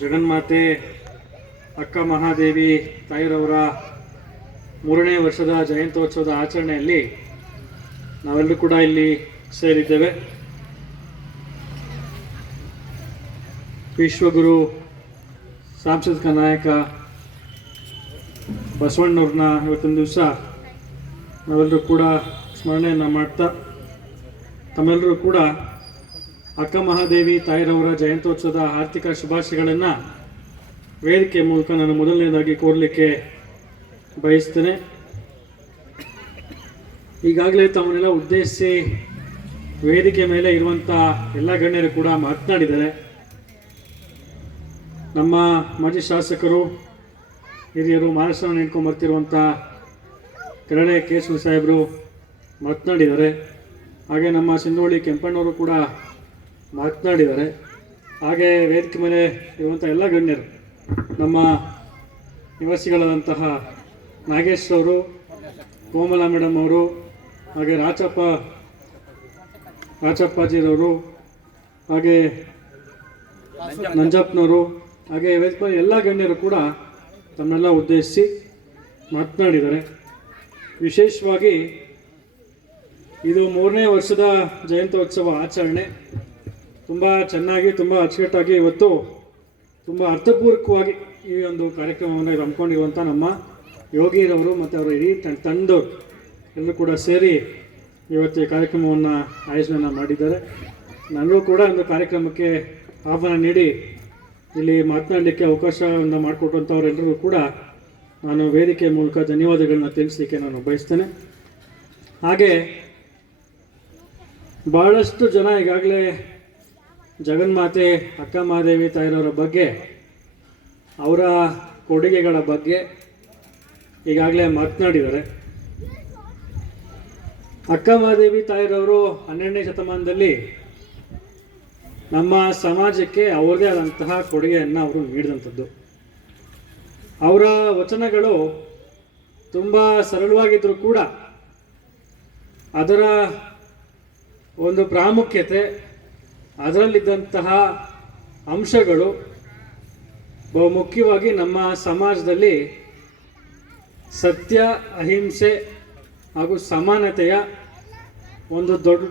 ಜಗನ್ಮಾತೆ ಅಕ್ಕ ಮಹಾದೇವಿ, ತಾಯಿರವರ ಮೂರನೇ ವರ್ಷದ ಜಯಂತ್ಯೋತ್ಸವದ ಆಚರಣೆಯಲ್ಲಿ ನಾವೆಲ್ಲರೂ ಕೂಡ ಇಲ್ಲಿ ಸೇರಿದ್ದೇವೆ. ವಿಶ್ವಗುರು, ಸಾಂಸ್ಕೃತಿಕ ನಾಯಕ ಬಸವಣ್ಣವ್ರನ್ನ ಇವತ್ತಿನ ದಿವಸ ನಾವೆಲ್ಲರೂ ಕೂಡ ಸ್ಮರಣೆಯನ್ನು ಮಾಡ್ತಾ, ತಮ್ಮೆಲ್ಲರೂ ಕೂಡ ಅಕ್ಕ ಮಹಾದೇವಿ ತಾಯಿರವರ ಜಯಂತ್ಯೋತ್ಸವದ ಆರ್ಥಿಕ ಶುಭಾಶಯಗಳನ್ನು ವೇದಿಕೆ ಮೂಲಕ ನಾನು ಮೊದಲನೇದಾಗಿ ಕೋರಲಿಕ್ಕೆ ಬಯಸ್ತೇನೆ. ಈಗಾಗಲೇ ತಮ್ಮನ್ನೆಲ್ಲ ಉದ್ದೇಶಿಸಿ ವೇದಿಕೆ ಮೇಲೆ ಇರುವಂಥ ಎಲ್ಲ ಗಣ್ಯರು ಕೂಡ ಮಾತನಾಡಿದ್ದಾರೆ. ನಮ್ಮ ಮಾಜಿ ಶಾಸಕರು, ಹಿರಿಯರು ಮಹಾರಾಷ್ಟ್ರ ನೆನ್ಕೊಂಡು ಬರ್ತಿರುವಂಥ ಕೆರಳೆ ಕೇಶವ ಸಾಹೇಬರು ಮಾತನಾಡಿದ್ದಾರೆ. ಹಾಗೆ ನಮ್ಮ ಸಿಂಧೋಳಿ ಕೆಂಪಣ್ಣವರು ಕೂಡ ಮಾತನಾಡಿದ್ದಾರೆ. ಹಾಗೆ ವೇದಿಕೆ ಮೇಲೆ ಇರುವಂಥ ಎಲ್ಲ ಗಣ್ಯರು, ನಮ್ಮ ನಿವಾಸಿಗಳಾದಂತಹ ನಾಗೇಶ್ ಅವರು, ಕೋಮಲ ಮೇಡಮ್ ಅವರು, ಹಾಗೆ ರಾಚಪ್ಪ ರಾಚಪ್ಪಾಜಿರವರು ಹಾಗೆ ನಂಜಪ್ಪನವರು, ಹಾಗೆ ವೇದಿಕೆ ಎಲ್ಲ ಗಣ್ಯರು ಕೂಡ ತಮ್ಮನ್ನೆಲ್ಲ ಉದ್ದೇಶಿಸಿ ಮಾತನಾಡಿದ್ದಾರೆ. ವಿಶೇಷವಾಗಿ ಇದು ಮೂರನೇ ವರ್ಷದ ಜಯಂತ್ಯೋತ್ಸವ ಆಚರಣೆ. ತುಂಬ ಚೆನ್ನಾಗಿ, ತುಂಬ ಅಚ್ಚುಕಟ್ಟಾಗಿ ಇವತ್ತು ತುಂಬ ಅರ್ಥಪೂರ್ವಕವಾಗಿ ಈ ಒಂದು ಕಾರ್ಯಕ್ರಮವನ್ನು ಹಮ್ಮಿಕೊಂಡಿರುವಂಥ ನಮ್ಮ ಯೋಗಿರವರು ಮತ್ತು ಅವರ ಇಡೀ ತನ್ನ ತಂಡದವರು ಎಲ್ಲರೂ ಕೂಡ ಸೇರಿ ಇವತ್ತು ಈ ಕಾರ್ಯಕ್ರಮವನ್ನು ಆಯೋಜನೆ ಮಾಡಿದ್ದಾರೆ. ನನಗೂ ಕೂಡ ಒಂದು ಕಾರ್ಯಕ್ರಮಕ್ಕೆ ಆಹ್ವಾನ ನೀಡಿ ಇಲ್ಲಿ ಮಾತನಾಡಲಿಕ್ಕೆ ಅವಕಾಶವನ್ನು ಮಾಡಿಕೊಟ್ಟಂಥವರೆಲ್ಲರಿಗೂ ಕೂಡ ನಾನು ವೇದಿಕೆ ಮೂಲಕ ಧನ್ಯವಾದಗಳನ್ನ ತಿಳಿಸಲಿಕ್ಕೆ ನಾನು ಬಯಸ್ತೇನೆ. ಹಾಗೆ ಬಹಳಷ್ಟು ಜನ ಈಗಾಗಲೇ ಜಗನ್ಮಾತೆ ಅಕ್ಕ ಮಹಾದೇವಿ ತಾಯಿರವರ ಬಗ್ಗೆ, ಅವರ ಕೊಡುಗೆಗಳ ಬಗ್ಗೆ ಈಗಾಗಲೇ ಮಾತನಾಡಿದ್ದಾರೆ. ಅಕ್ಕ ಮಹಾದೇವಿ ತಾಯಿರವರು ಹನ್ನೆರಡನೇ ಶತಮಾನದಲ್ಲಿ ನಮ್ಮ ಸಮಾಜಕ್ಕೆ ಅವರದೇ ಆದಂತಹ ಕೊಡುಗೆಯನ್ನು ಅವರು ನೀಡಿದಂಥದ್ದು. ಅವರ ವಚನಗಳು ತುಂಬ ಸರಳವಾಗಿದ್ದರೂ ಕೂಡ ಅದರ ಒಂದು ಪ್ರಾಮುಖ್ಯತೆ ಅದರಲ್ಲಿದ್ದಂತಹ ಅಂಶಗಳು ಬಹು ಮುಖ್ಯವಾಗಿ ನಮ್ಮ ಸಮಾಜದಲ್ಲಿ ಸತ್ಯ ಅಹಿಂಸೆ ಹಾಗೂ ಸಮಾನತೆಯ ಒಂದು ದೊಡ್ಡ